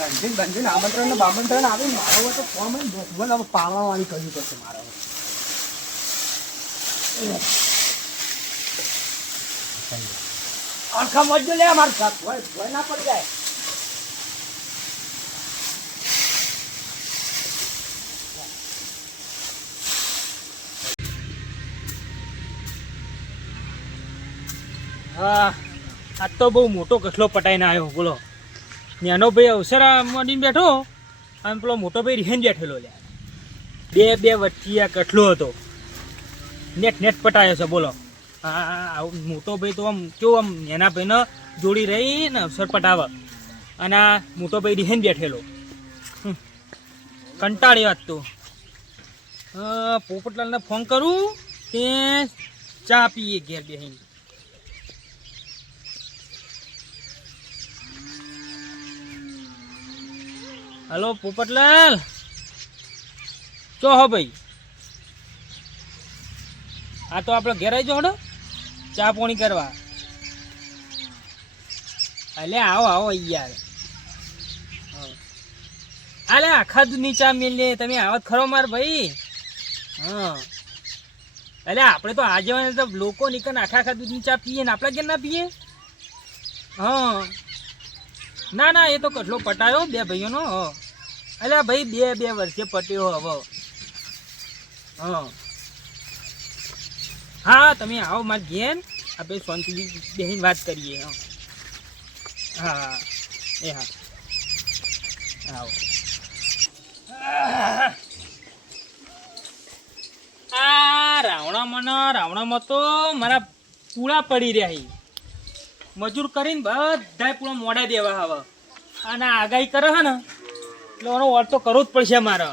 ધનજીને આમંત્રણ ને બામંત્રણ આવે મારો તો ફોનમાં ભગવાન કરવી પડશે મારે. આખા મજો લે, માર સાથ ભોય ભોય ના પડી જાય. હા આજ તો બહુ મોટો કસલો પટાઈને આવ્યો, બોલો. નાનો ભાઈ અવસર મળીને બેઠો અને પેલો મોટો ભાઈ રિહેન બેઠેલો લ્યા. બે બે વચ્ચે આ કઠલો હતો. નેટ નેટ પટાયો છે, બોલો. આવો મોટો ભાઈ તો આમ કેવું આમ નાના ભાઈને જોડી રહી ને અવસર પટાવે. અને આ મોટો ભાઈ રિહેન બેઠેલો. કંટાળી વાત તો. પોપટલાલને ફોન કરું તે ચા પીએ ઘેર બેહીને? હલો, પોપટલાલ. ચો હો ભાઈ? આ તો આપણે ઘેર આવી ને, ચા પોણી કરવા. અલે, આવો આવો યાર. અલે, આખા દૂધની ચા મેલે તમે આવત ખરો માર ભાઈ. હા. અલે આપણે તો આજે તો લોકો નીકળ આખા આખા દૂધની ચા પીએ ને આપણે ઘેર ના પીએ. હા. ના ના, એ તો કટલો પટાયો બે ભાઈઓનો, હ. અલ્યા ભાઈ, બે બે વર્ષે પટ્યો હવે. હા. તમે આવો, માર ઘેન આપણે શાંતિથી બેહીને વાત કરીએ, હં. એ હા. આવો. આ રાવણામાં રાવણામાં તો મારા પૂળા પડી રહ્યા. મજૂર કરીને બધા પૂળા મોડા દેવા હવે. અને આગાહી કરે છે ને એટલે એનો વાર તો કરવો જ પડશે મારે.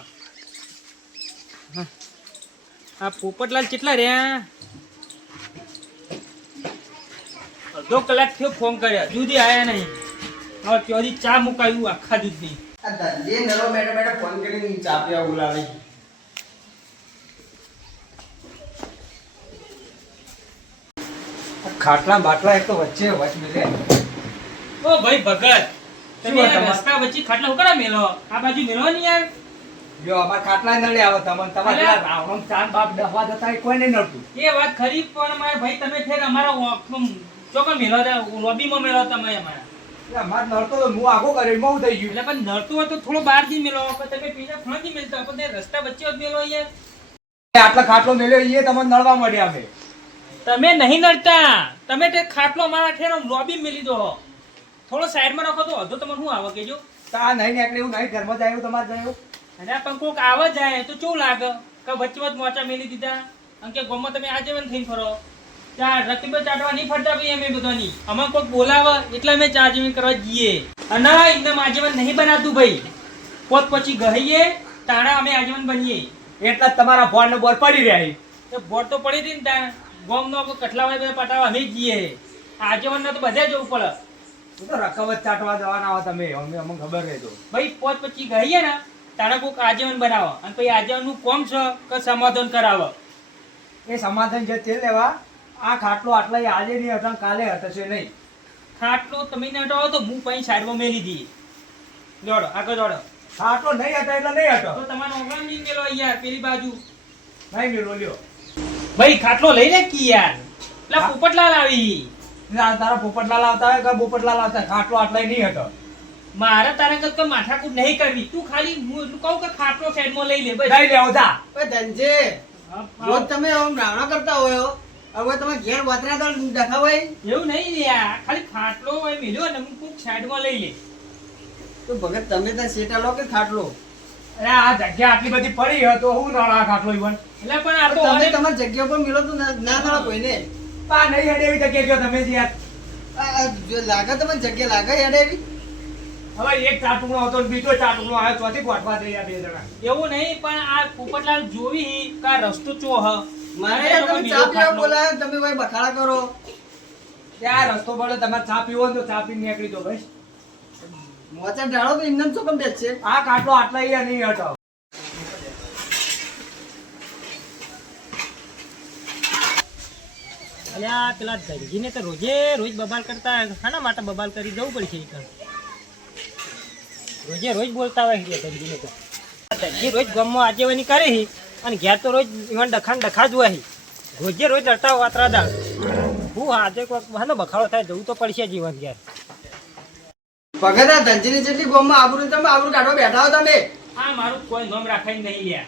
આ પોપટલાલ કેટલા રહ્યા? અડધો કલાક થયો ફોન કર્યા. જુદી આવ્યા નહીં. હવે ત્યાંથી ચા મુકાયું આખા દૂધની આ નરો બેઠો બેઠો ફોન કરીને ચા પીવા બોલાવે ખાટલા બાટલા એક તો વચ્ચે વચ મિલે ઓ ભાઈ ભગત. તમે રસ્તા વચ્ચે ખાટલા ઉકરા મેલો. આ બાજુ મેલો ને યાર. જો અમાર ખાટલા નડે આવો તમને. તમારે અલ્યા. ચાર બાપ જતા નડતું એ વાત ખરી પણ મારે ભાઈ તમે ફેર અમારા ચોકન મેલો લોબીમાં મેલો તમે અમારા. એટલે નડતો તો હું આગો કર્યો એમાં હું થઈ ગયું. એટલે પણ નડતું હોય તો થોડો બહારથી મેલો પણ તમે ખૂણાથી મેલતા પણ રસ્તા વચ્ચે જ મેલો યાર આટલા ખાટલો મેલ્યો એ તમને નડવા મળ્યા અમે. તમે નહીં નડતા. તમે તે ખાટલો અમારા ઠેર લોબી મેલી દો. થોડો સાઈડમાં રાખો તો અધો તમને શું આવે કેજો તો તા નહીં નીકળે એવું નહીં ઘરમાં જાય એવું તમારે જાય અને પણ કોક આવે જાય તો કેવું લાગે? કે વચ્ચે વચ્ચે મોચા મેલી દીધા. અને કે ગોમાં તમે આજીવન થઈને ફરો. ત્યાં રકીબે ચાટવા નહીં ફરતા ભાઈ અમે બધાની. અમે કોઈક બોલાવે એટલે અમે ચા આજીવન કરવા જઈએ. અને એકદમ આજીવન નહીં બનાતું ભાઈ. પોત પછી ગહીએ તાણા અમે આજીવન બનીએ. એટલા તમારા બોર્ડ ને બોર પડી રહ્યા તો બોર તો પડી હતી ને ત્યાં. ગોમનો કટલાવાય પટાવા અમે જઈએ. આજીવન તો બધા જવું પડે તો રકમ ચાટવા જવાના હો તમે અમને અમને ખબર રહેતો ભાઈ પોત પછી ગઈએ ને તાણે કોઈક આજીવન બનાવો. અને પછી આજીવનનું કોમ છે કે સમાધાન કરાવો. એ સમાધાન છે તે લેવા. આ ખાટલો આટલા આજે નહીં હતા કાલે હશે નહીં. ખાટલો તમે ને હટાવો તો હું પછી સાઈડમાં મેલી દઈએ દોડો આગળ દોડો ખાટલો નહીં હટા એટલે નહીં હતો. તો તમારો ઓગણ નહીં મેલો યાર પેલી બાજુ. નહીં મેળો લ્યો. ભાઈ ખાટલો લઈ લે કી યાર. પેલા પોપટલાલ આવી. ના, તારા પોપટલાલ આવતા હોય કે પોપટલાલ આવતા ખાટલો આટલા નહીં હતો. મારે તારા કોઈ માથાકૂટ નહીં કરવી. તું ખાલી હું એટલું કહું કે ખાટલો સાઈડમાં લઈ લે બસ. નહીં લેવો જા ઓય ધનજી રોજ તમે આમ રાવણા કરતા હોય હવે તમે ઘેર વાતરા દળ દેખાવાય એવું નહીં યાર ખાલી ખાટલો હોય મેલ્યો ને હું કોક સાઈડમાં લઈ લે તો ભગત તમે ત્યાં સેટા લો કે ખાટલો? અરે આ જગ્યા આટલી બધી પડી હોય તો હું નળ ખાટલો ઈવન. એટલે પણ આ તો તમે તમારી જગ્યા પર મિલો તો ના ના થવા કોઈને આ નહીં હેડે એવી જગ્યા જો તમે જ યાર. જો લાગે તમને જગ્યા લાગે યાર એવી. હવે એક ચાર ટુકડો હતો ને બીજો ચાર ટુકડો આવ્યો ચોથી ગોઠવા દે યાર બે જણા. એવું નહીં પણ આ પોપટલાલ જોવી કા રસ્તો ચો હ? મારે તમે ચા પીવા બોલાય તમે ભાઈ બખાડા કરો. ત્યાં રસ્તો પડે તમારે ચા પીવો તો ચા પીને નીકળી દો ભાઈ મોચા ઢાળો તો એમને શું કેમ બેસશે આ કાટલો આટલા અહીંયા નહીં હતો આ પેલા ધનજીને તો રોજે રોજ બબાલ કરતા શાના માટે બબાલ કરી જવું પડશે ઈ રોજે રોજ બોલતા હોય છે ધનજીને તો. ધનજી રોજ ગામમાં આગેવાની કરે છે અને ઘેર તો રોજ ઇવન ડખાણ ડખા જ હોય છે. રોજે રોજ લડતા વાતરા દાળ. હું આજે કોઈક હાલો બખાડો થાય જવું તો પડશે જીવન ઘેર. ભગત આ ધનજીની જેટલી ગોમમાં આબરૂ તમે આબરૂ કાઢવા બેઠા હો તમે. હા મારું કોઈ નામ રાખાય નહીં લ્યા.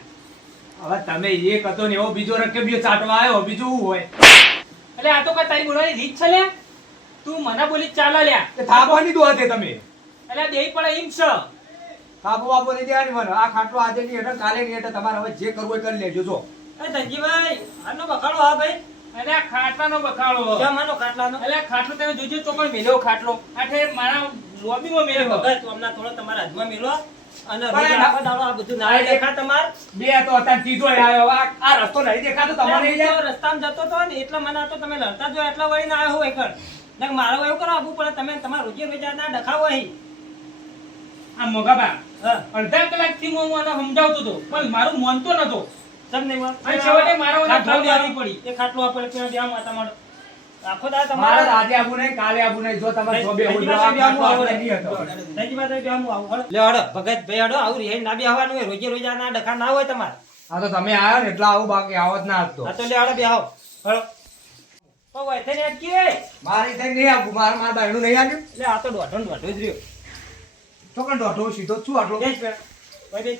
હવે તમે એક હતો ને એવો બીજો રકબ્યો ચાટવા આવ્યો બીજું હોય? એટલે આ તો કઈ તારી બોલવાની રીત છે લે. તું મને બોલી ચાલે લ્યા કે થાપવાની દુઆ હતી તમે. એટલે દેઈ પડે એમ છે. થાપો બાપો નહીં દેવાની મને. આ ખાટલો આજે નહીં એટલે કાલે નહીં એટલે તમારે હવે જે કરવું હોય કરી લેજો જો. એ ધનજીભાઈ આનો બખાડો હા ભાઈ. એટલે આ ખાટલાનો બખાડો માનો ખાટલાનો? એટલે આ ખાટલો તમે જોજો તો પણ મેલ્યો ખાટલો. આઠે મારા લોબીમાં મેલ્યો. ભગત હમણાં થોડો તમારા હાથમાં મેલો તો તો મને તો મારો એવું કરો આપવું પડે તમે તમારા રોજે રોજ ના ડખાવો અહીં. આ મોગાબા અડધા હું આને સમજાવતો હતો પણ મારું માનતો નતો. તમને મારો પડી. એ ખાટલો આપણે ત્યાં માતા મળો આખો દાડો મારે આજે આવું નહીં કાલે આવું નહીં જો તમારે જો બે ધનજીભાઈ હોય તો આ બેહવું ખાટલો આવડે. આપણે નહીં હતો. ધનજીભાઈ તો બેહવું આવું. હળો. લે હળો, ભગતભાઈ હળો, આવું રિહાઈ ના બેહવાનું હોય. રોજે રોજ ના ડખા ના હોય તમારે. આ તો તમે આવ્યા ને એટલે આવું બાકી આવત ના આપતો આ તો લે હળો, બેહો. હળો. ઓ વાયથે ને અટકી મારી થઈ નહીં આવું મારા મારા બહેનું નહીં આવ્યું લે આ તો દોઢો ને જ રહ્યો. તો પણ દોઢો સીધો છું આટલો બેસ બે. ભાઈ બેસ.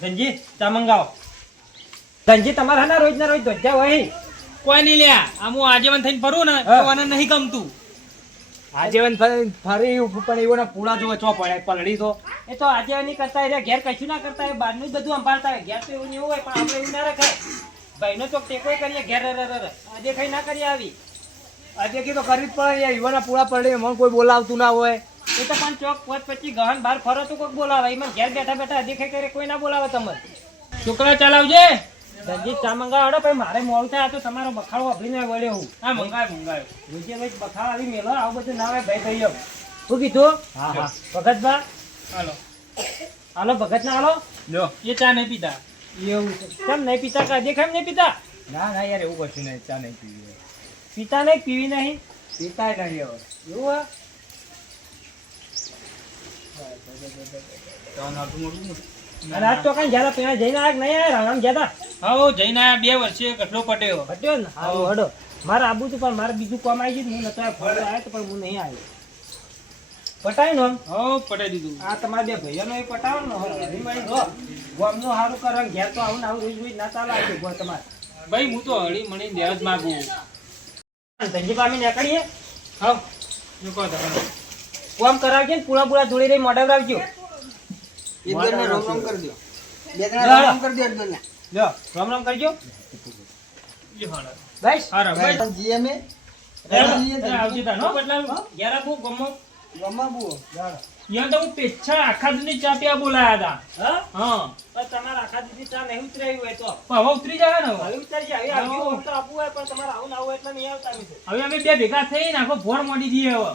ધનજી ચા મંગાવો ધનજી તમારે ના રોજ ના રોજ ધોજા હોય? કોઈ નહીં લ્યા. આમ હું આજીવન થઈને ફરું ને. તો આને નહીં ગમતું. આજીવન ફરી પણ એવોના પૂળા જોવે ચો પડે પલડી તો એ તો આજીવનની કરતા એટલે ઘેર કશું ના કરતા હોય બહારનું જ બધું સંભાળતા હોય. ઘેર તો એવું ને એવું હોય પણ આપણે એવું ના રખાય. ભાઈનો તો ટેકો કરીએ ઘેર ર ર. આજે કઈ ના કરીએ આવી. આજે કી તો કરી જ પડે યાર ના પૂળા પડે મને કોઈ બોલાવતું ના હોય. એ તો પણ ચોક પોત પછી ગહન બહાર ફરો તો કોઈક બોલાવે. એમાં ઘેર બેઠા બેઠા દેખાય કરે કોઈ ના બોલાવે તમને. છોકરા ચલાવજે ધનજી ચા મંગાવડો ભાઈ મારે મોડું થાય તો તમારો બખાડો અભીને વળ્યો હું. હા મંગાય મંગાય ગુજે ભાઈ બખાડો આવી મેલો આવું બધું ના ભાઈ ભાઈ ભાઈઓ શું કીધું? હા હા. ભગતભા હાલો. હાલો ભગત ના હાલો? જો એ ચા નહીં પીતા. એવું છે. કેમ નહીં પીતા કાજે? કેમ નહીં પીતા? ના ના યાર એવું કશું નહીં ચા નહીં પીવી. પીતા નહીં પીવી નહીં? પીતા નહીં હવે. એવું હા અને આજ તો કઈ જ્યાદા પેલા જઈને આયા નહીં આયા રામ જ્યાદા હા જઈને આયા બે વર્ષે કટલો પટ્યો. હટ્યો ને? હા હડો. મારે આબુ તું પણ મારે બીજું કામ આવી ગયું હું નતો આવ્યો. તો પણ હું નહીં આવ્યો. પટાય નો હો પટાઈ દીધું. આ તમારા બે ભાઈઓનો એ પટાવો નો. રહો ગામનું સારું કરો ને ઘેર તો આવું ને આવું રોજ રોજ ના ચાલે આવી ગયું તમારે. ભાઈ હું તો હળી મળી દેવ જ માંગુ ધંધી પામી નીકળીએ. હા કોમ કરાવજો ને પૂળા પૂળા ધોળી રહી મોઢા આવજો એક રોમ રોમ કરી દો બે જણા રોમ રોમ કરી દો એક લ્યો રામ રામ કરજો. લ્યો હાલો. ભાઈ ધનજી અમે. તમે આવજો તાન, હો. ઘેર ગમો. ગમા બુઓ યાં તો હું પેચ્છા આખા દૂધની ચા બોલાયા હા? હતા હા. પણ તમારા આખા દીદી ચા નહીં ઉતરાયું હોય તો. પણ હવે ઉતરી જાય ને હવે. ઉતરી જાય હવે તો આપવું હોય પણ તમારે આવું ના હોય એટલે નહીં આવતા અમે હવે અમે બે ભેગા થઈને આખો ભોર મોડી દઈએ હવે.